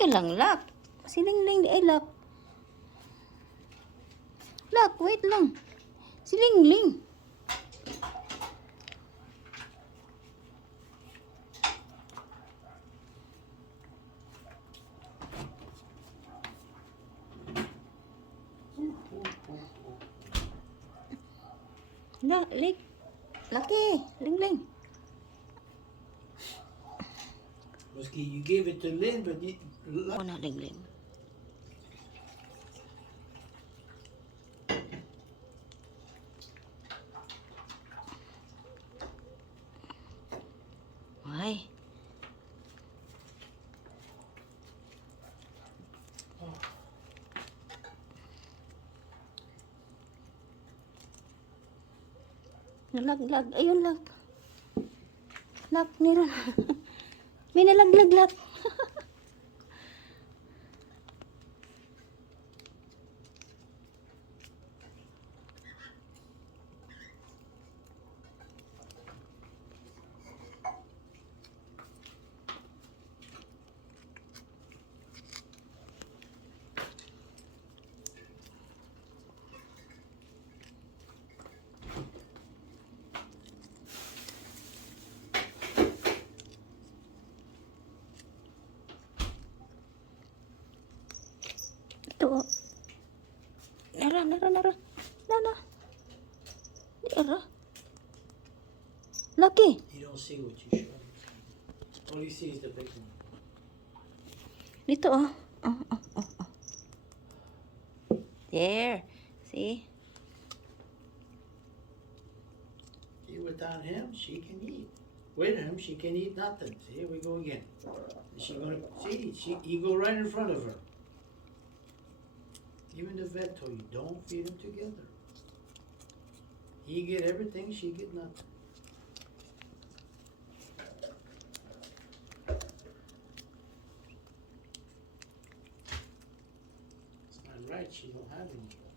Teka lang, Lak. Si Lengleng, ay Lak. Lak, wait lang. Si Lengleng. Lucky, Lengleng. Musky, you gave it to Lynn, but you... Oh, na, Lengleng. Ay. Nalaglag. Ayun, Lak. Lak, meron. May nalaglag, Lak. Ito. Nara. Nara. Lucky. You don't see what you show. All you see is the big one. Dito, oh. Oh. There. See? See, without him, she can eat. With him, she can eat nothing. See, here we go again. She gonna see? You go right in front of her. Even the vet told you, don't feed them together. He get everything, she get nothing. It's not right, she don't have any.